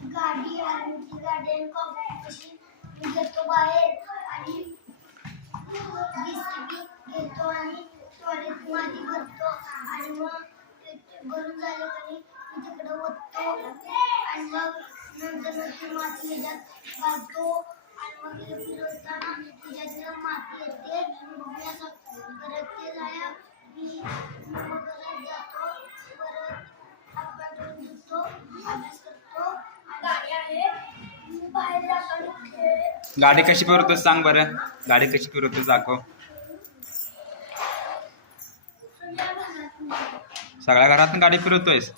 गाडी आणि ती गाडी आणि कॉम्पिटिशन घेतो बाहेर आणि बिस्किटी घेतो आणि टॉयलेटमध्ये भरतो आणि मग भरून झालं आणि मी तिकडे ओततो. आणि मग नंतर मग ती माती ह्याच्यात घालतो आणि मग ते फिरवताना गाडी कशी फिरवतोस सांग बरं. गाडी कशी फिरवतोस दाखव. सगळ्या घरातून गाडी फिरवतोयस?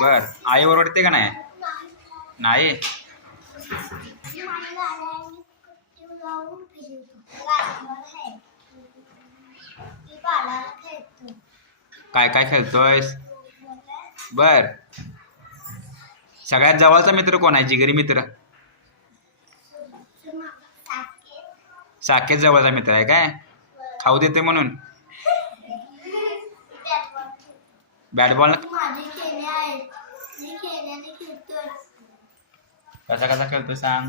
बर. आई ओरडते का नाही? नाही? काय काय खेळतोयस? बर. सगळ्यात जवळचा मित्र कोण आहे? जिगरी मित्र. साकेत जवळचा मित्र आहे काय? खाऊ देते म्हणून. बॅट बॉल कसा कसा खेळतो सांग.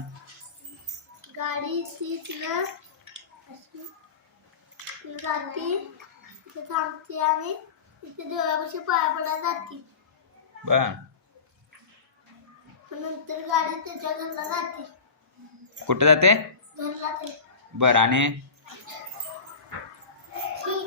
गाडी सीटला अशी जाते. इथे थांबते आणि इथे देवळापाशी पाया पडायला जाते. बर. पण नंतर गाडी त्याच्या घरला जाते. कुठं जाते? बर आणि? ही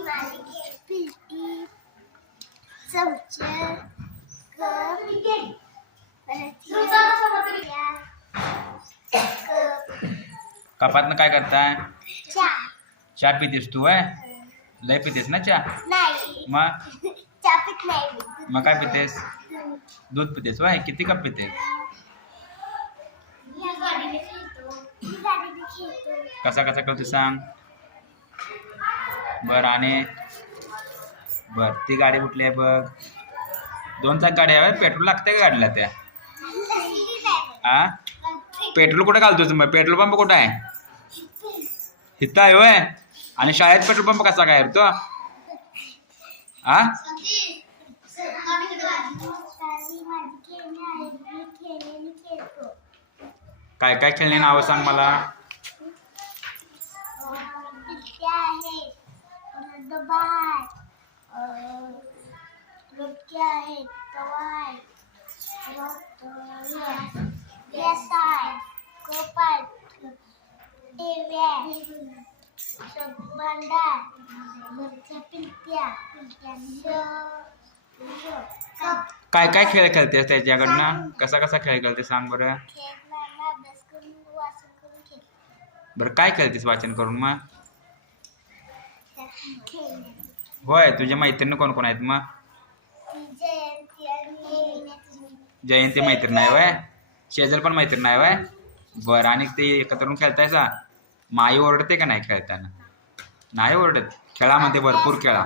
कपातनं काय करताय? चहा पितेस तू आहे लय पितेस ना चहा? नाही मग? चहा पित नाही मग काय पितेस? दूध पितेस वय किती कप पितेस या गाडीने खेळतो ही गाडीने खेळतो कसा कसा कळतो सांग? बर आणि? बर ती गाडी कुठली आहे बघ? दोन चाक गाडी आहे पेट्रोल लागते का गाडीला त्या? हा पेट्रोल कुठे घालतोस मग? पेट्रोल पंप कुठं आहे? हिथं आहे होय? आणि शाळेत पेट्रोल पंप कसा काय तो? हा काय काय खेळणे नावं सांग मला? डबा आहे रोटक्या आहेत तवा आहे गॅस आहे कप आहे टेव्या भांडा वरच्या पिलत्या कप काय काय खेळ खेळतेस त्याच्याकडनं कसा कसा खेळ खेळते सांग बरं खेळताना अभ्यास करून वाचन करून खेळ बरं काय खेळतेस वाचन करून मग खेळणे होय तुझ्या मैत्रिणी कोण कोण आहेत मग? जयंती मैत्रीण आहे वय शेजल पण मैत्रीण आहे वय बरं आणि ते एकत्र येऊन खेळतायसा? माई ओरडते का नाही खेळताना? नाही ओरडत? खेळामध्ये भरपूर खेळा.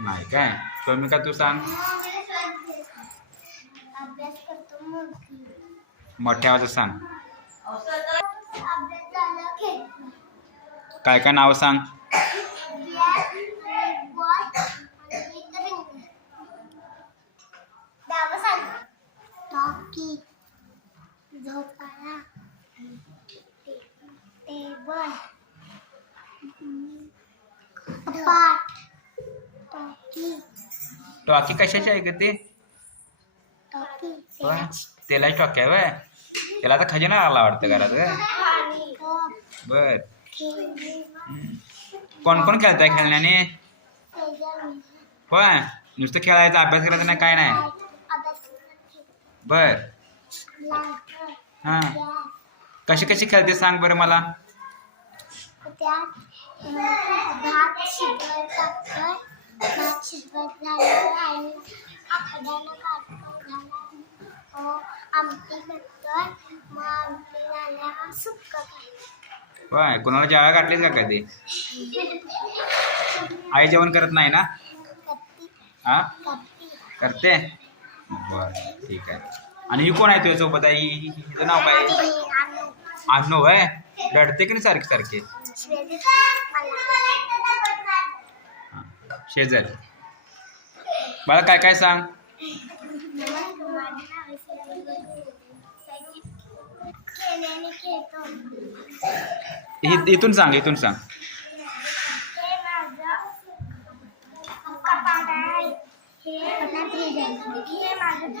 नाही काय? काय का तू सांग? मोठ्या आवाजात सांग. काय काय नाव सांग? टॉकी झोपाळा टेबल कपाट टॉकी टॉकी कशाची आहे का ते? टॉकी होय तेलाची टॉकी आहे वय त्याला आता खजिना आला वाटतं घरात बर. कोण कोण कोण खेळताय खेळण्याने? होय. नुसतं खेळायचं अभ्यास करायचा नाही काय नाही. बर. हां. कशी कशी खेळते सांग बरं मला. होय कोणाला जाळा काढलीस का कधी? आई जेवण करत नाही ना? हा? करते? बर ठीक आहे. आणि ही कोण आहे तुझ्या सोबत आहे हिचं नाव काय? आणि आणू आहे रडते की नाही सारखे सारखे? शेजारी. मला काय काय सांग? इथून सांग इथून सांग हे माझं